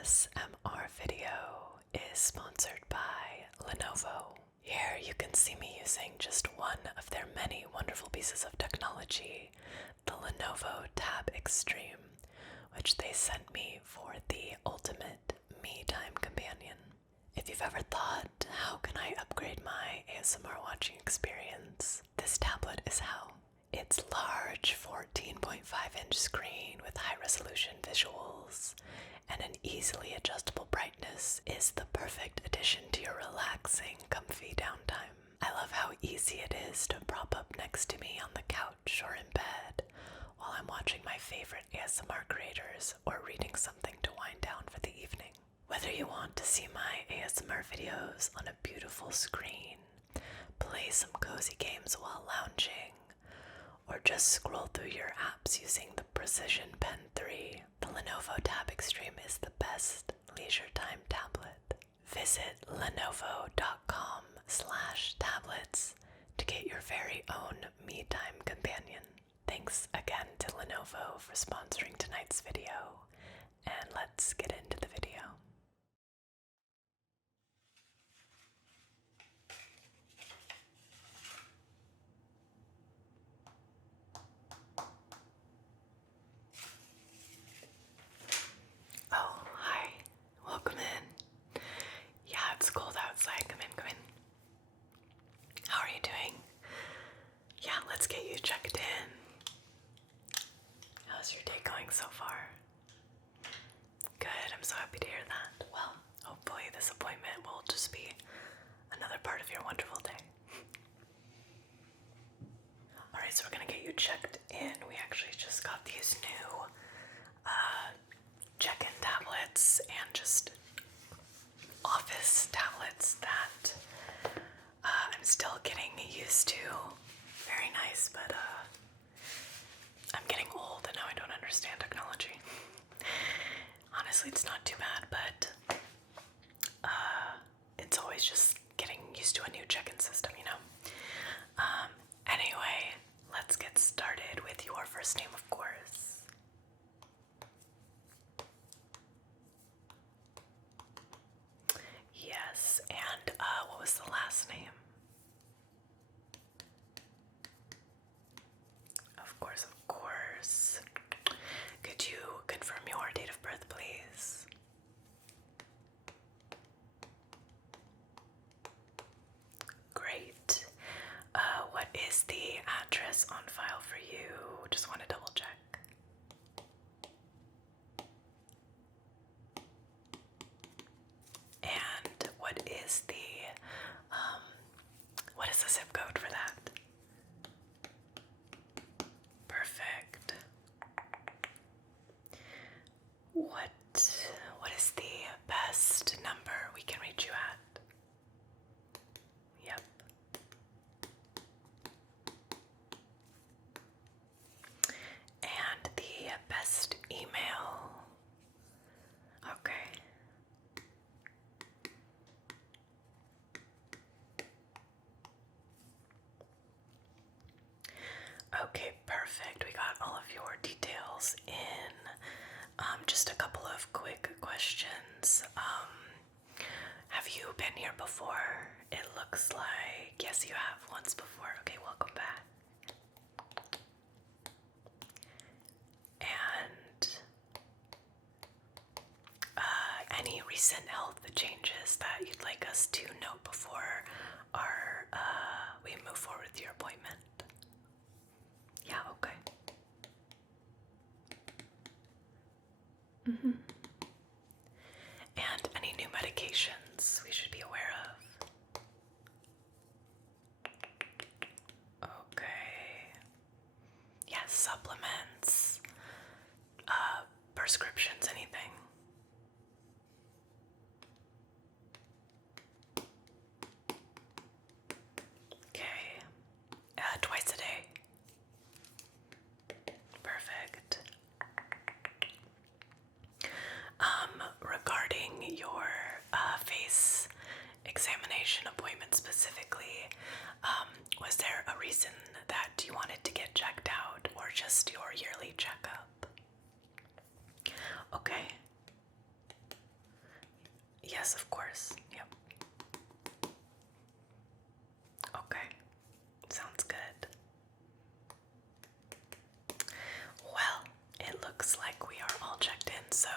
ASMR video is sponsored by Lenovo. Here you can see me using just one of their many wonderful pieces of technology, the Lenovo Tab Extreme, which they sent me for the ultimate me time companion. If you've ever thought, how can I upgrade my ASMR watching experience? This tablet is how. Its large 14.5-inch screen with high-resolution visuals and an easily adjustable brightness is the perfect addition to your relaxing, comfy downtime. I love how easy it is to prop up next to me on the couch or in bed while I'm watching my favorite ASMR creators or reading something to wind down for the evening. Whether you want to see my ASMR videos on a beautiful screen, play some cozy games while lounging, or just scroll through your apps using the Precision Pen 3, the Lenovo Tab Extreme is the best leisure time tablet. Visit lenovo.com/tablets to get your very own me time companion. Thanks again to Lenovo for sponsoring tonight's video, and let's get into the video. Oh, hi. Welcome in. Yeah, it's cold outside. Come in, come in. How are you doing? Yeah, let's get you checked in. How's your day going so far? Good, I'm so happy to hear that. Well, hopefully this appointment will just be another part of your wonderful day. Alright, so we're gonna get you checked in. We actually just got these new check-in tablets and just office tablets that I'm still getting used to. Very nice, but I'm getting old and now I don't understand technology. Honestly, it's not too bad, but it's always just getting used to a new check-in system, you know? Anyway, let's get started with your first name, of course. Yes, and what was the last name? Of course, of course. Could you confirm your date of birth, please? Great. What is the address on file for you? Just want to double check. And what is the zip code for that? Perfect. What is the best number we can reach you at? Yep. And the best email? Okay. Okay, perfect. We got all of your details in. Just a couple of quick questions. Have you been here before? It looks like, yes, you have once before. Okay, welcome back. And any recent health changes that you'd like us to note before we move forward with your appointment? Yeah, okay. And any new medications we should be aware of? Okay. Yes, supplements, prescriptions, anything. Okay. Twice a day. Perfect. Regarding your face examination appointment specifically, was there a reason that you wanted to get checked out or just your yearly checkup? Okay. Yes, of course. Yep. Okay. Sounds good. Well, it looks like we are all checked in, so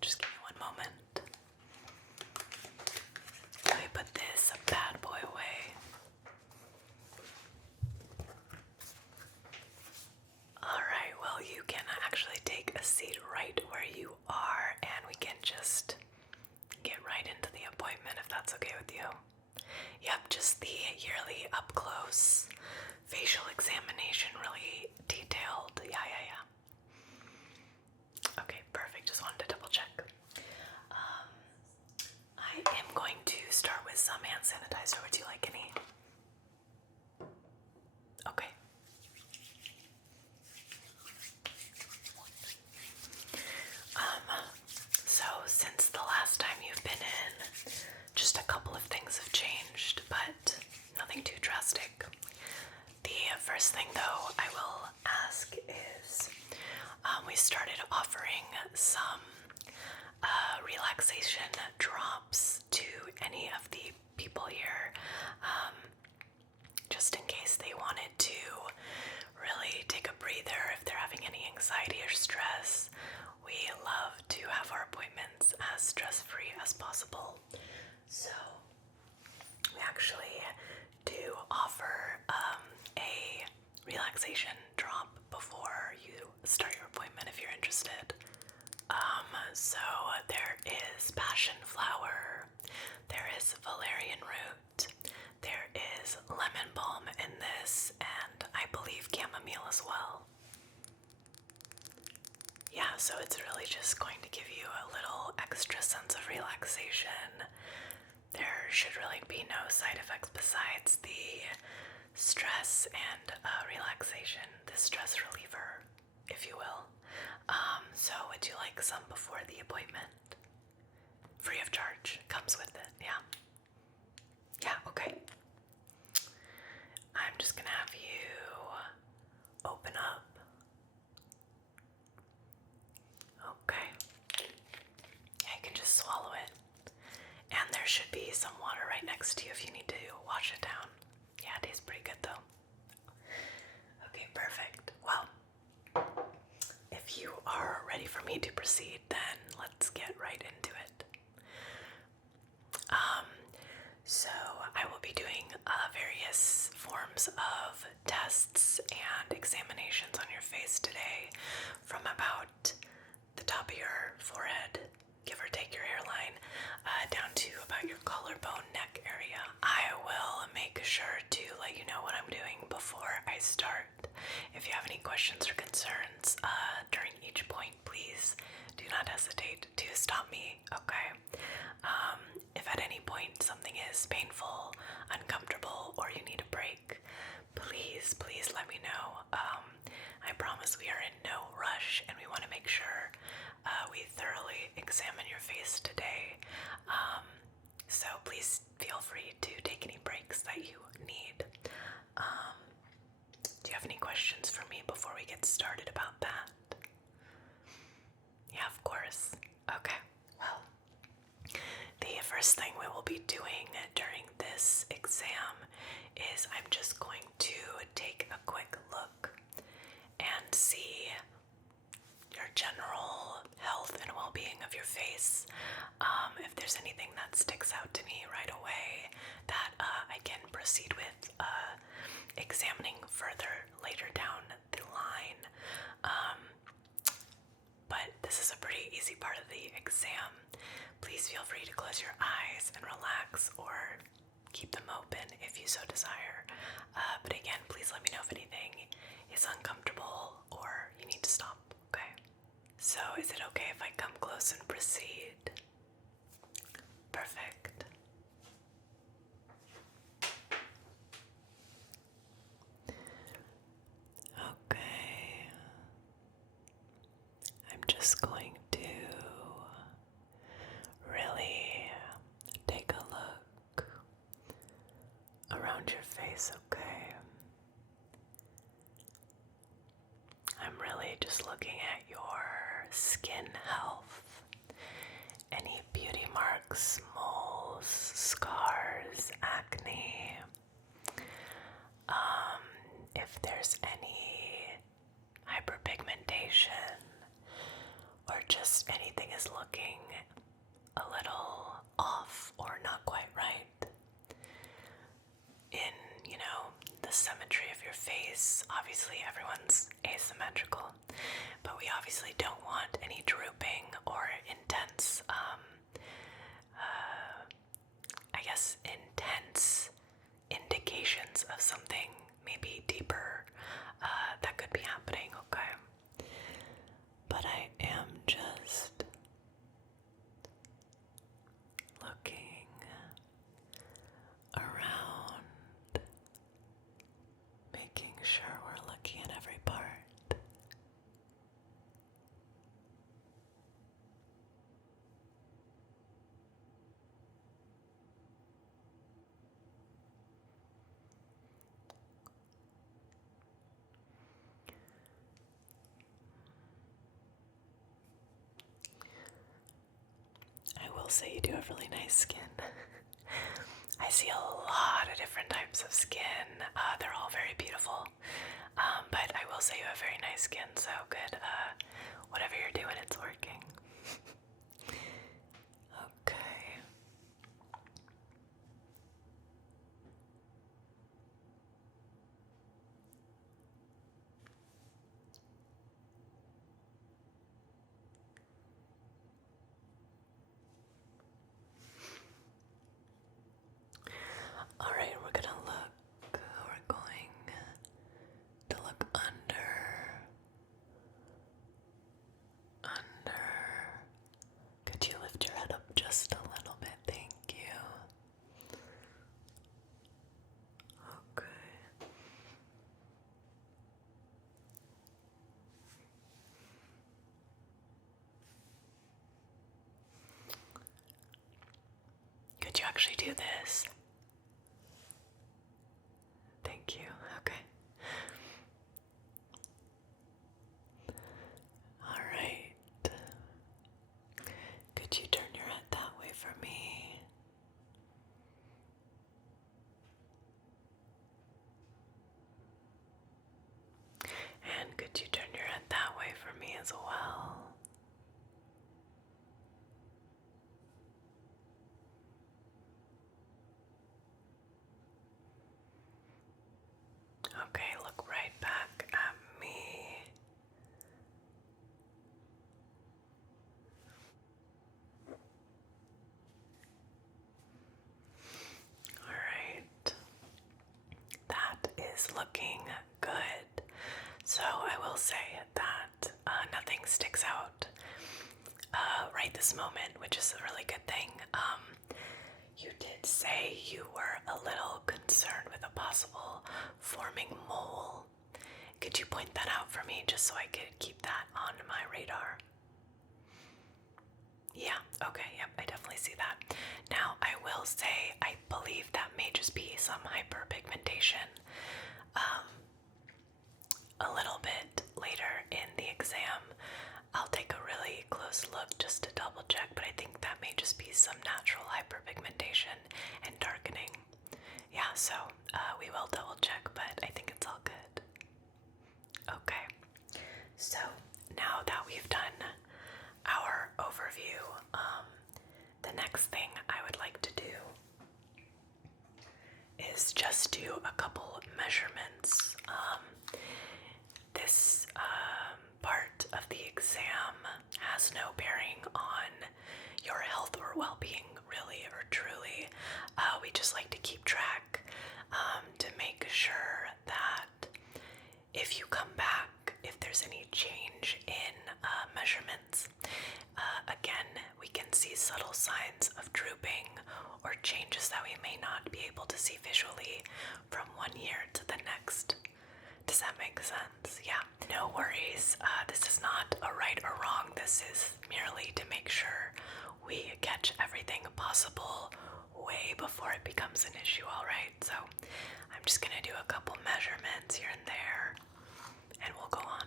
just give me one moment. Let me put this bad boy away. Alright, well, you can actually take a seat right where you are, and we can just get right into the appointment if that's okay with you. Yep, just the yearly up close facial examination, really detailed. Yeah. Okay, perfect. Just wanted to double check. I am going to start with some hand sanitizer. Would you like any? Okay. So since the last time you've been in, just a couple of things have changed, but nothing too drastic. The first thing, though, I will ask is we started offering some relaxation drops to any of the people here, just in case they wanted to really take a breather if they're having any anxiety or stress. We love to have our appointments as stress-free as possible. So we actually do offer a relaxation drop before you start your appointment if you're interested. So there is passion flower, there is valerian root, there is lemon balm in this, and I believe chamomile as well. Yeah, so it's really just going to give you a little extra sense of relaxation. There should really be no side effects besides the stress and relaxation, the stress reliever, if you will. So would you like some before the appointment? Free of charge, comes with it, yeah. Yeah, okay. I'm just gonna have you open up. Okay. Yeah, you can just swallow it. And there should be some water right next to you if you need to wash it down. Yeah, it tastes pretty good though. Okay, perfect. Well, if you are ready for me to proceed, then let's get right into it. So I will be doing various forms of tests and examinations on your face today, from about the top of your forehead, give or take your hairline, down to about your collarbone neck area. I will make sure to let you know what I'm doing before I start. If you have any questions or concerns during each point, please do not hesitate to stop me, okay? If at any point something is painful, uncomfortable, or you need a break, please let me know. I promise we are in no rush, and we want to make sure we thoroughly examine your face today. So please feel free to take any breaks that you need. Do you have any questions for me before we get started about that? Yeah, of course. Okay, well, the first thing we will be doing during this exam is I'm just going to take a quick look and see your general health and well-being of your face. If there's anything that sticks out to me right away that I can proceed with examining further later down the line. But this is a pretty easy part of the exam. Please feel free to close your eyes and relax, or keep them open if you so desire. But again, please let me know if anything is uncomfortable or you need to stop, okay? So is it okay if I come close and proceed? Perfect. Okay. I'm just going to really take a look around your face, okay? I'm really just looking at your skin health. Any beauty marks breakouts, moles, scars, acne. If there's any hyperpigmentation or just anything is looking a little off or not quite right in, the symmetry of your face. Obviously, everyone's asymmetrical, but we obviously don't want any drooping or intense, intense indications of something maybe deeper that could be happening, okay? But I am just looking around, making sure we're looking at every part. I will say you do have really nice skin. I see a lot of different types of skin. They're all very beautiful. But I will say you have very nice skin, so good. Whatever you're doing, it's working. Okay. Alright, we're gonna look. We're going to look under. Could you lift your head up just a little bit? Thank you. Okay. Could you actually do this? Thank you. Okay. Alright. Could you turn your head that way for me? And could you turn your head that way for me as well? Okay, look right back at me. Alright. That is looking good. So I will say that nothing sticks out right this moment, which is a really good thing. You did say you were a little concerned with a possible forming mole. Could you point that out for me just so I could keep that on my radar? Yeah, okay, yep, I definitely see that. Now, I will say, I believe that may just be some hyperpigmentation. A little bit later in the exam, I'll take a really close look just to double check, but I think that may just be some natural hyperpigmentation and darkening. Yeah, so we will double check, but I think it's all good. Okay, so now that we've done our overview, the next thing I would like to do is just do a couple measurements. This part of the exam has no bearing on your health or well-being, really or truly. We just like to keep track to make sure that if you come back, if there's any change in measurements, again, we can see subtle signs of drooping or changes that we may not be able to see visually from one year to the next. Does that make sense? Yeah. No worries. This is not a right or wrong. This is merely to make sure we catch everything possible way before it becomes an issue, alright? So I'm just gonna do a couple measurements here and there, and we'll go on.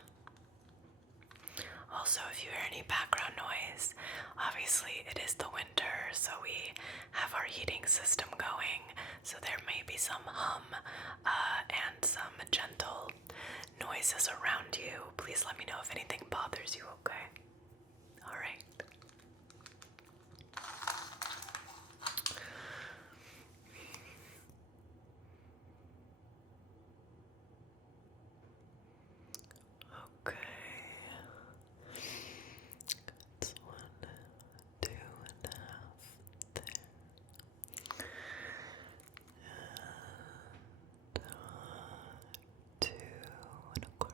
Also, if you hear any background noise, obviously it is the winter, so we have our heating system going, so there may be some hum and some gentle noises around you. Please let me know if anything bothers you, okay? Alright. Okay. That's 1, 2.5 there. And 2.25. Okay.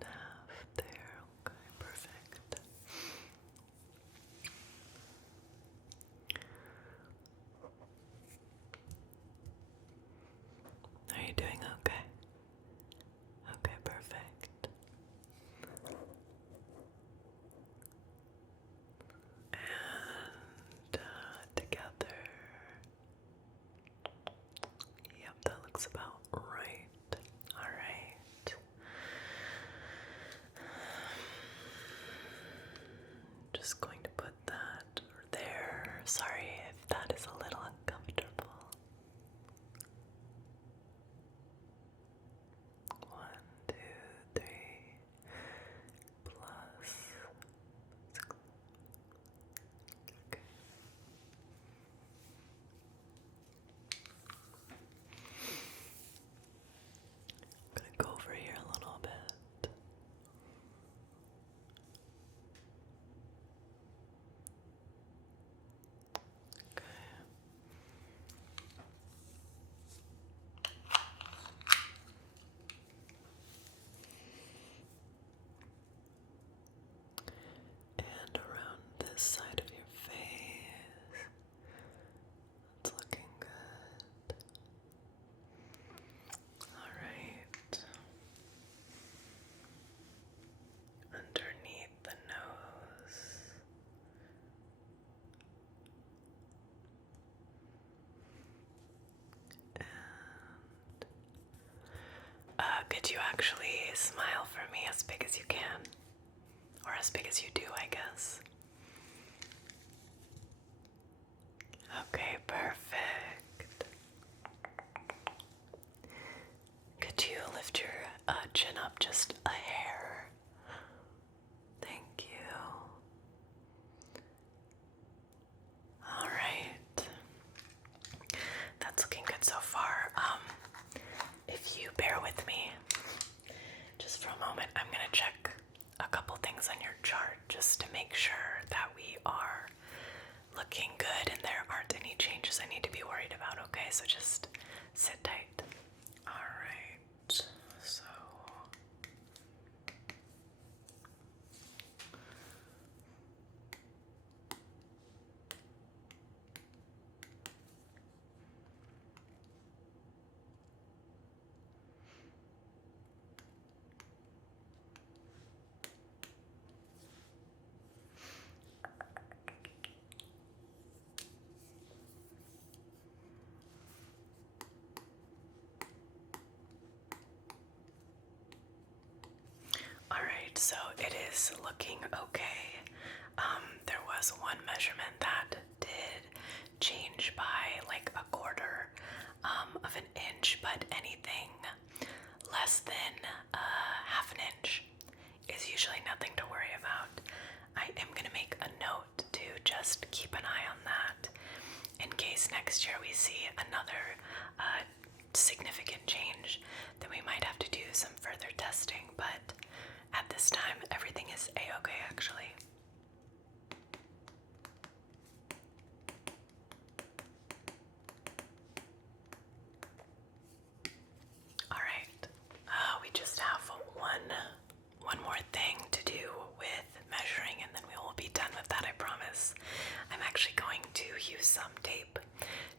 Half there, okay, perfect. Are you doing okay? Okay, perfect. And together. Yep, that looks about right. Alright. Just going to put that there. Sorry if that is a little uncomfortable. 1, 2, 3 plus 6. Okay. I'm gonna go over here a little bit. Okay. And around this side of your face. It's looking good. Alright. Underneath the nose. Could you actually smile for me as big as you can? Or as big as you do, I guess. Okay, perfect. Could you lift your chin up just a hair? Thank you. Alright. That's looking good so far. If you bear with me just for a moment, I'm gonna check a couple things on your chart just to make sure that we are looking good and there aren't any changes I need to be worried about, okay? So just sit tight. Alright, so alright, so it is looking okay. There was one measurement that did change by like a quarter of an inch, but anything less than half an inch is usually nothing to worry about. I am going to make a note to just keep an eye on that in case next year we see another significant change, then we might have to do some further testing, but at this time everything is a-okay actually. Alright, we just have one more thing to do with measuring and then we will be done with that, I promise. I'm actually going to use some tape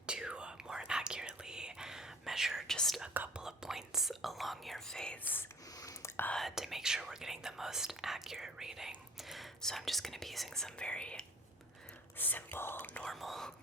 to more accurately measure just a couple of points along your face to make sure we're getting the most accurate reading. So I'm just going to be using some very simple, normal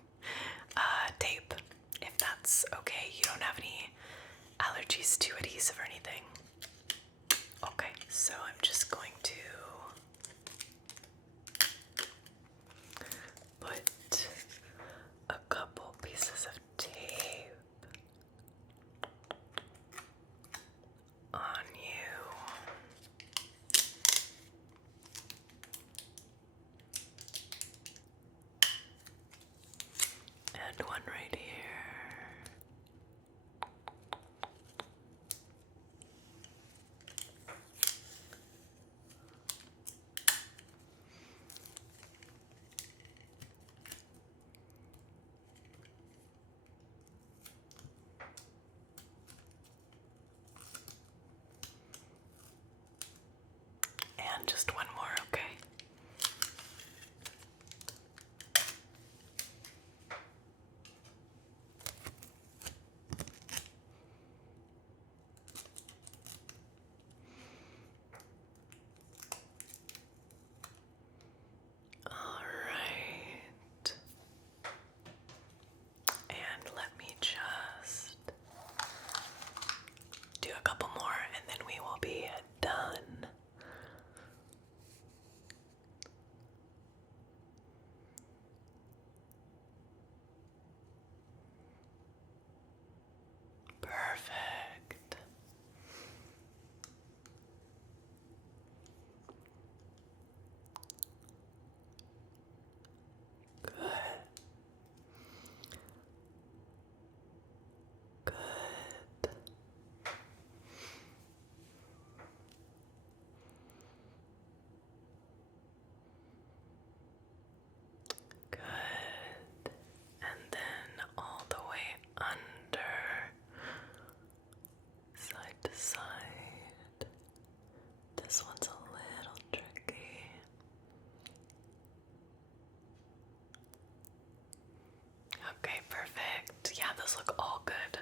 those look all good.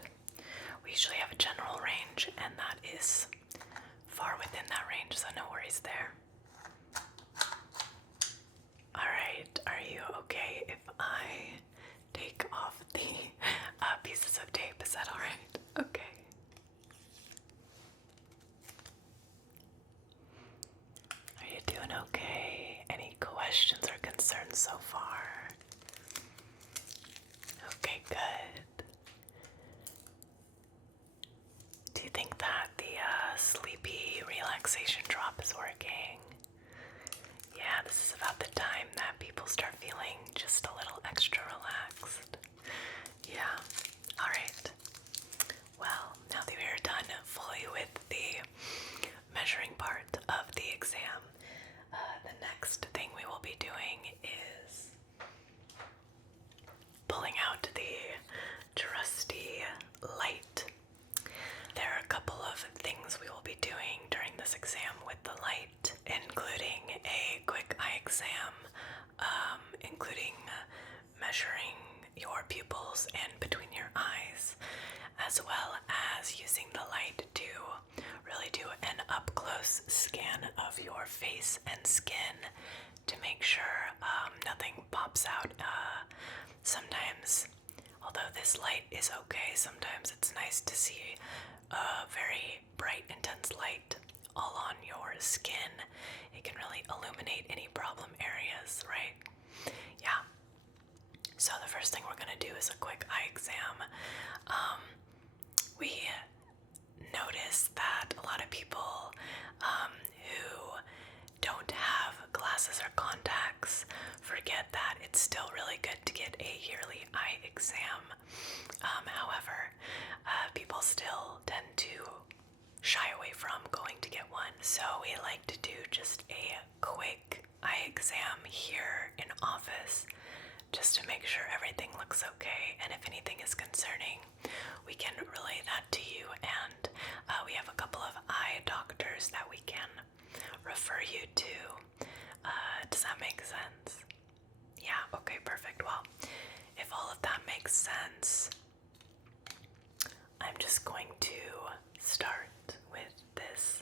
We usually have a general range, and that is far within that range, so no worries there. Alright, are you okay if I take off the pieces of tape? Is that alright? Okay. Are you doing okay? Any questions or concerns so far? Okay, good. Do you think that the sleepy relaxation drop is working? Yeah, this is about the time that people start feeling just a little extra relaxed. Yeah, alright. Well, now that we are done fully with the measuring part of the exam, the next thing we will be doing is pulling out the trusty light. There are a couple of things we will be doing during this exam with the light, including a quick eye exam, including measuring your pupils and between your eyes, as well as using the light to really do an up-close scan of your face and skin to make sure nothing pops out. Sometimes, although this light is okay, sometimes it's nice to see a very bright, intense light all on your skin. It can really illuminate any problem areas, right? Yeah. So the first thing we're gonna do is a quick eye exam. We notice that a lot of people who don't have glasses or contacts forget that it's still really good to get a yearly eye exam. However, people still tend to shy away from going to get one, so we like to do just a quick eye exam here in office just to make sure everything looks okay, and if anything is concerning, we can relay that to you, and we have a couple of eye doctors that we can refer you to. Does that make sense? Yeah, okay, perfect. Well, if all of that makes sense, I'm just going to start with this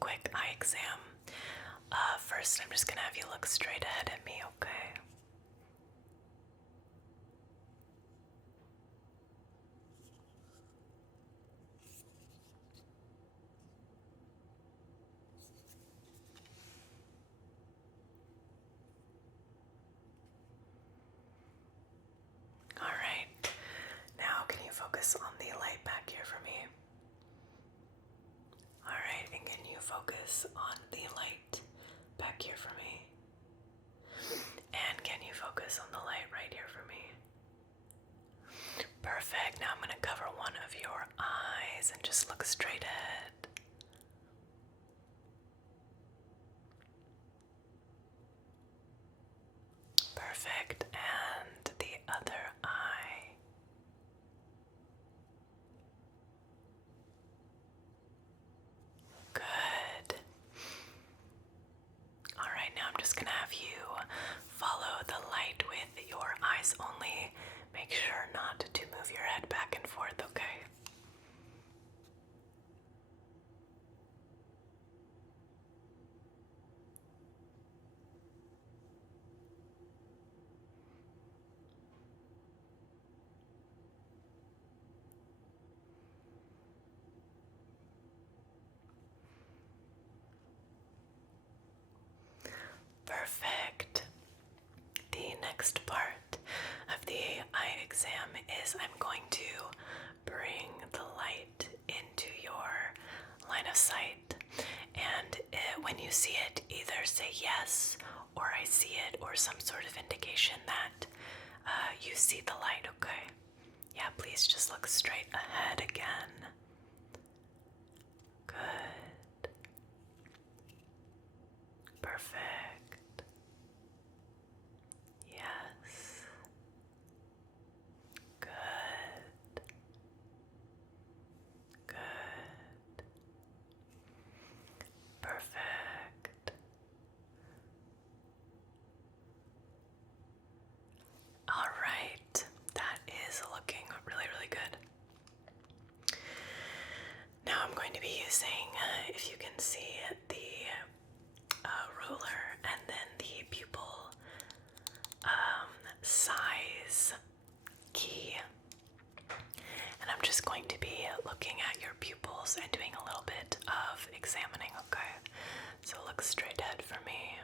quick eye exam. First, I'm just gonna have you look straight ahead at me, okay? Alright, now can you focus on the light back here for me? Alright, and can you focus on the light back here for me? And can you focus on the light right here for me? Perfect, now I'm going to cover one of your eyes and just look straight ahead. Perfect, and the other eye. Good. Alright, now I'm just gonna have you follow the light with your eyes only. Make sure not to move your head back and forth, okay? Perfect. The next part of the eye exam is I'm going to bring the light into your line of sight, and when you see it, either say yes or I see it, or some sort of indication that you see the light, okay? Yeah, please just look straight ahead again. Good. Perfect. Yes. Good. Good. Perfect. All right. That is looking really, really good. vitals and doing a little bit of examining, okay? So look straight ahead for me.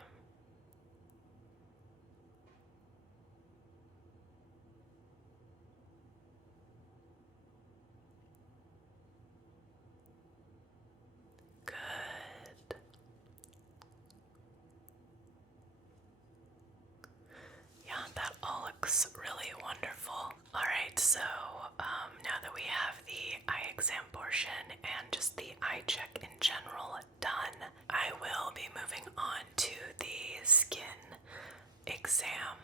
Good. Yeah, that all looks really wonderful. Alright, so now that we have the eye exam portion and just the eye check in general done, I will be moving on to the skin exam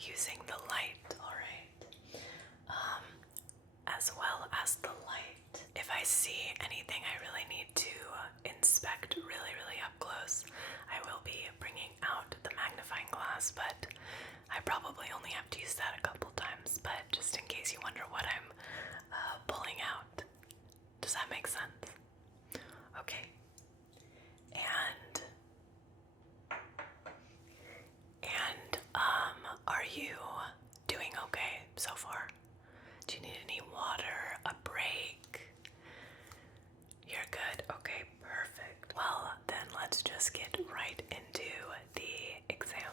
using the light, alright? As well as the light. If I see anything I really need to inspect really up close, I will be bringing out the magnifying glass, but I probably only have to use that a couple times, but just in case you wonder what I'm pulling out. Does that make sense? Okay. And are you doing okay so far? Do you need any water, a break? You're good. Okay, perfect. Well, then let's just get right into the exam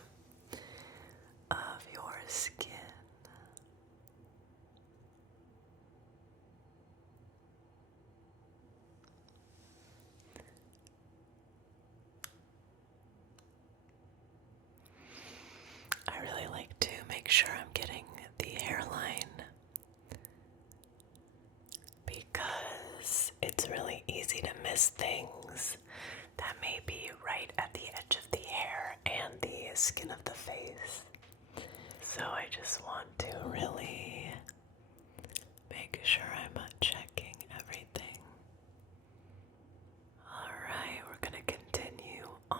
of your skin. I really like to make sure I'm getting the hairline because it's really easy to miss things that may be right at the edge of the hair and the skin of the face. So I just want to really make sure I'm checking everything. Alright, we're gonna continue on.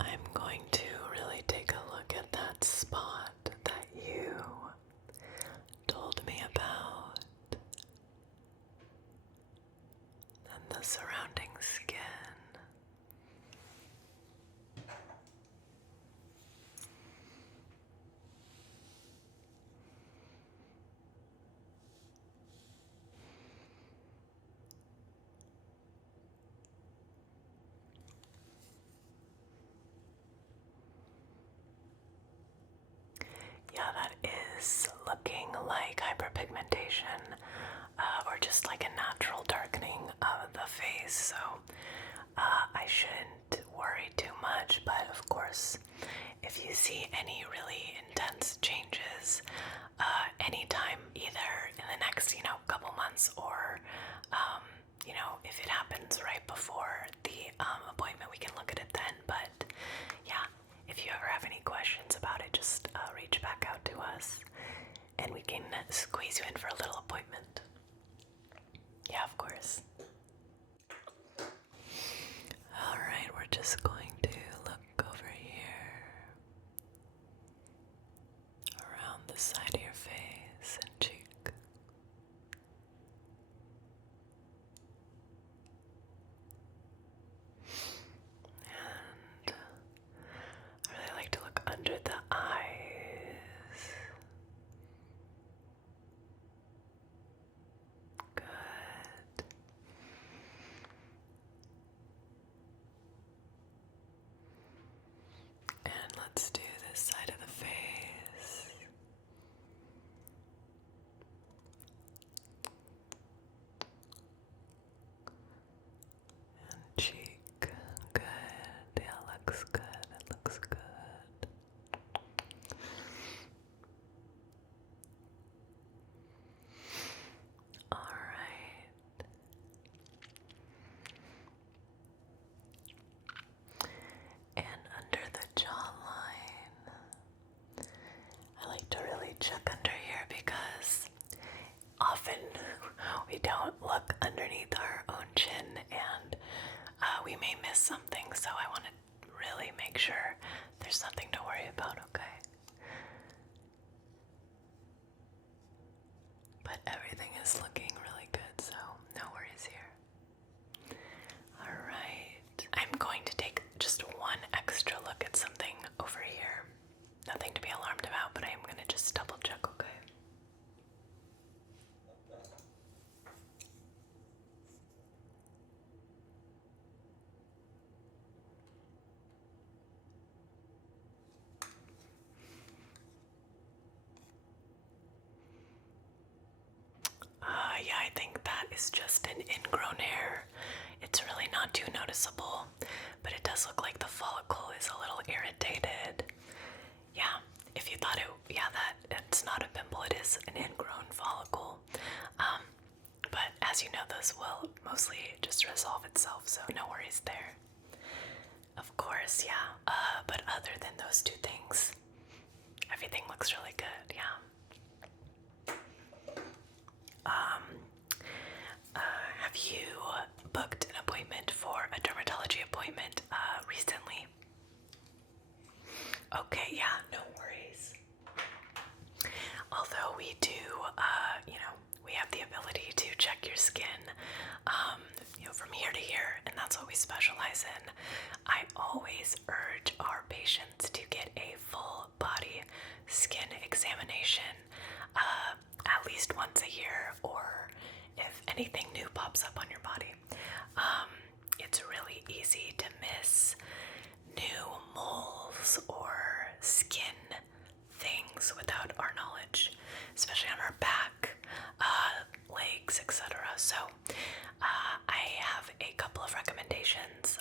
I'm going to really take a look at that spot that you told me about and the surrounding skin. Yeah, that is looking like hyperpigmentation, or just like a natural darkening of the face, so I shouldn't worry too much, but of course, if you see any really intense changes, anytime, either in the next, couple months, or, if it happens right before the appointment, we can look at it then, but yeah, if you ever have any questions about it, just reach back out to us, and we can squeeze you in for a little appointment. Yeah, of course. Alright, we're just going to look over here, around the side of your face and cheek. And I really like to look under the eyes. Good. And let's do this side of the face. And cheek. Good. Yeah, looks good. It looks good. Alright. And under the jawline, I like to really check under here because often we don't look underneath our own chin and we may miss something, so I want to really make sure there's nothing to worry about, okay? noticeable, but it does look like the follicle is a little irritated. Yeah, if you thought that it's not a pimple, it is an ingrown follicle. But as you know, those will mostly just resolve itself, so no worries there. Of course, yeah. But other than those two things, everything looks really good, yeah. Have you booked an appointment for a dermatology appointment recently? Okay, yeah, no worries. Although we do, we have the ability to check your skin, from here to here, and that's what we specialize in. I always urge our patients to get a full body skin examination at least once a year, or if anything new pops up on your body. It's really easy to miss new moles or skin things without our knowledge, especially on our back, legs, etc. So I have a couple of recommendations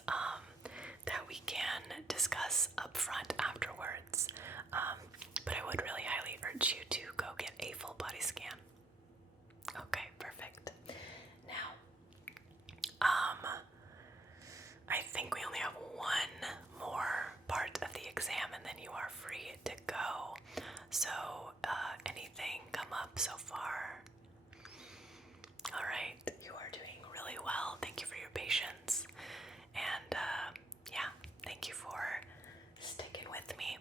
that we can discuss up front afterwards, but I would really highly urge you to go get a full body scan. Okay, perfect. Now, I think we only have one more part of the exam and then you are free to go. So, anything come up so far? Alright, you are doing really well. Thank you for your patience. And, yeah, thank you for sticking with me.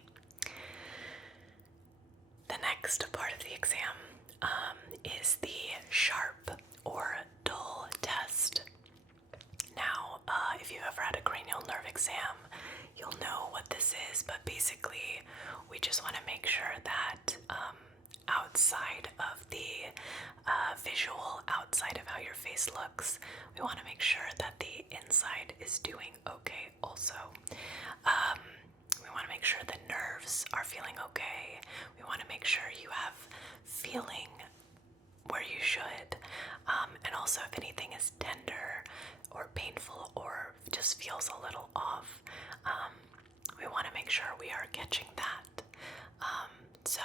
The next part of the exam is the sharp or dull test. Now, if you've ever had a cranial nerve exam, you'll know what this is, but basically we just want to make sure that outside of the visual outside of how your face looks, we want to make sure that the inside is doing okay also. We want to make sure the nerves are feeling okay. We want to make sure you have feeling where you should, and also if anything is tender or painful or just feels a little off, we want to make sure we are catching that. So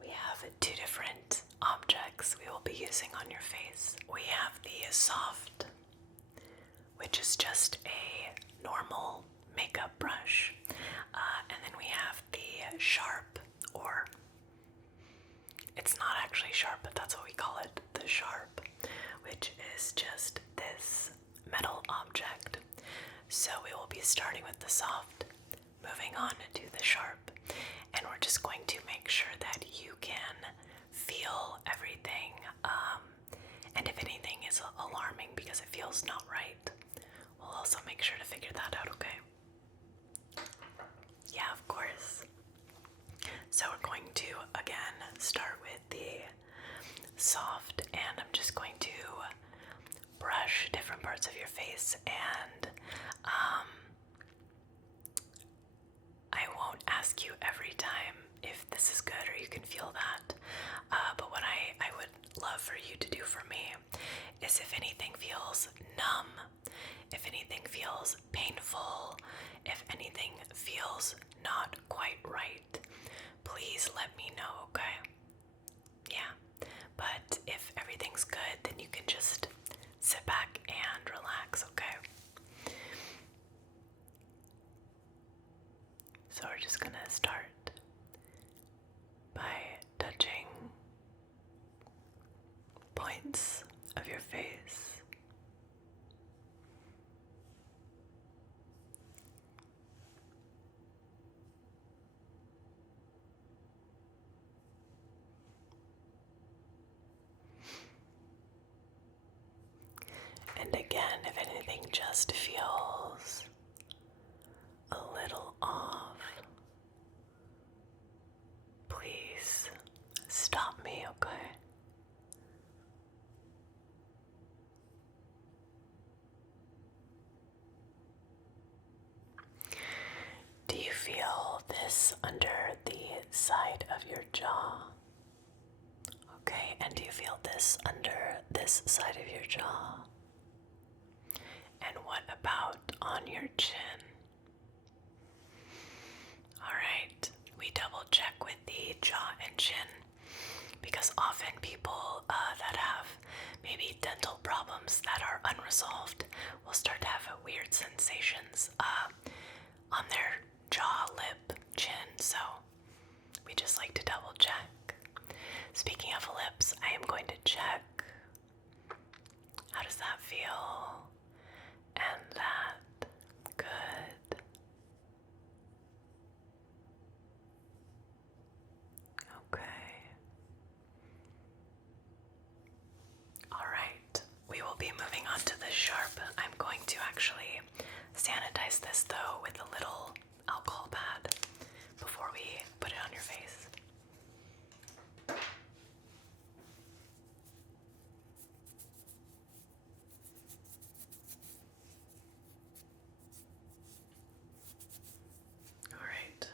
we have two different objects we will be using on your face. We have the soft, which is just a normal makeup brush, and then we have the sharp, or it's not actually sharp, but that's what we call it, the sharp, which is just this metal object. So we will be starting with the soft, moving on to the sharp, and we're just going to make sure that you can feel everything, and if anything is alarming because it feels not right, we'll also make sure to figure that out, okay? Yeah, of course. So we're going to, again, start with the soft, and I'm just going to brush different parts of your face, and I won't ask you every time if this is good or you can feel that, but what I would love for you to do for me is if anything feels numb, if anything feels painful, if anything feels not quite right, please let me know, okay? Yeah, but if everything's good, then you can just sit back and relax, okay? So we're just gonna start by touching points of your face. And again, if anything just feels a little off, please stop me, okay? Do you feel this under the side of your jaw? Okay, and do you feel this under this side of your jaw? And what about on your chin? Alright, we double check with the jaw and chin because often people that have maybe dental problems that are unresolved will start to have weird sensations on their jaw, lip, chin, so we just like to double check. Speaking of lips, I am going to check. How does that feel? And that. Good. Okay. Alright, we will be moving on to the sharp. I'm going to actually sanitize this though with a little alcohol pad before we put it on your face. Alright.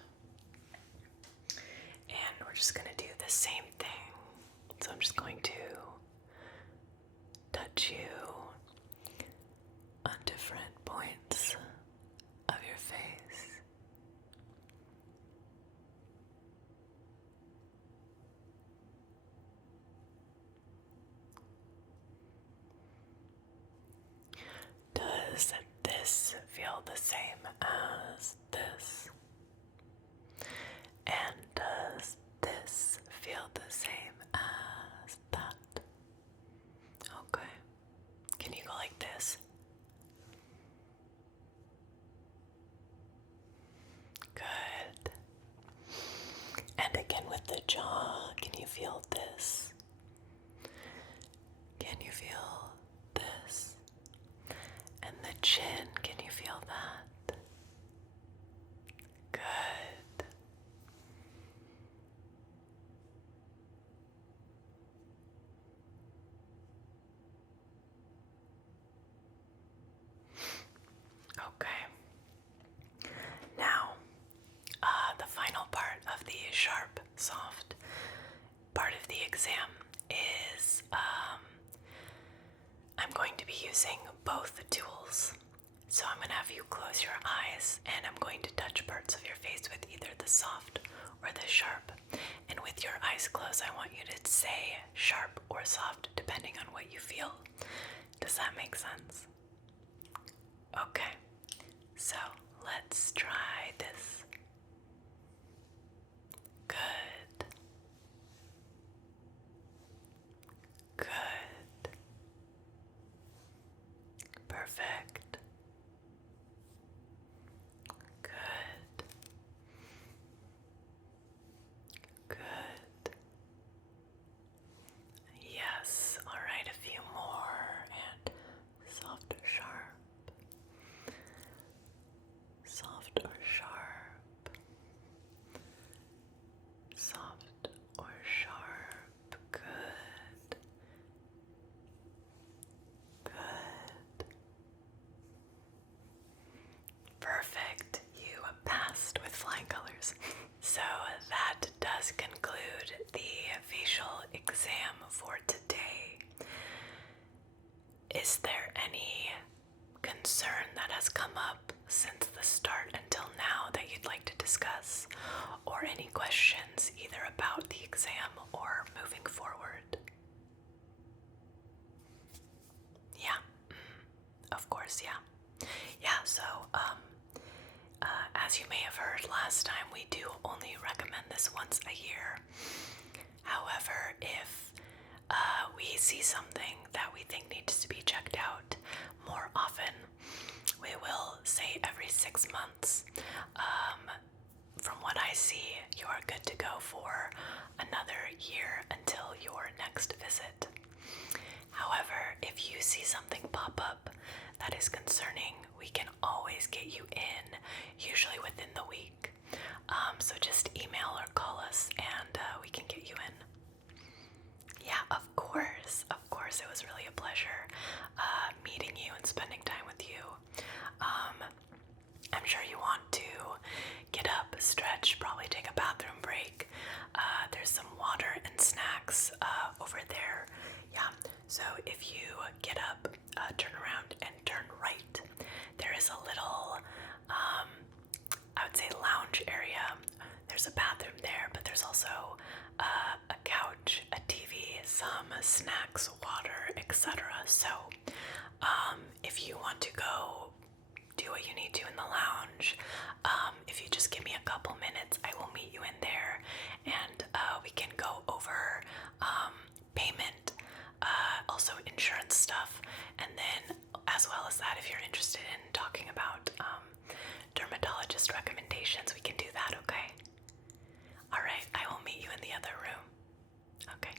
And we're just going to do the same thing. So I'm just going to touch you on different points of your face. Does this feel the same as this? And does this feel the same as that? Okay. Can you go like this? Good. And again with the jaw, can you feel this? Can you feel this? And the chin, can you feel that? Good. Okay. Now, the final part of the sharp, soft part of the exam is I'm going to be using both tools. So I'm going to have you close your eyes and I'm going to touch parts of your face with either the soft or the sharp. And with your eyes closed, I want you to say sharp or soft depending on what you feel. Does that make sense? Okay, so let's try this. Good. Good. Perfect. Good. Good. Yes, all right, a few more. And soft or sharp. Soft or sharp. Soft or sharp. Good. Good. Perfect. You passed with flying colors. So that does conclude the facial exam for today. Is there any concern that has come up since the start until now that you'd like to discuss? Or any questions either about the exam or moving forward? Yeah, of course, yeah. Yeah, so, as you may have heard last time, we do only recommend this once a year. However, if we see something that we think needs to be checked out more often, we will say every 6 months. From what I see, you are good to go for another year until your next visit. However, if you see something pop up that is concerning, we can always get you in, usually within the week. So just email or call us and we can get you in. Yeah, of course, it was really a pleasure meeting you and spending time with you. I'm sure you want to get up, stretch, probably take a bathroom break. There's some water and snacks over there. Yeah, so if you get up, turn around and turn right let's say, lounge area. There's a bathroom there, but there's also a couch, a TV, some snacks, water, etc. So if you want to go do what you need to in the lounge, if you just give me a couple minutes, I will meet you in there, and we can go over payment, also insurance stuff, and then as well as that, if you're interested in talking about dermatologist recommendations, we can do that, okay? Alright, I will meet you in the other room. Okay.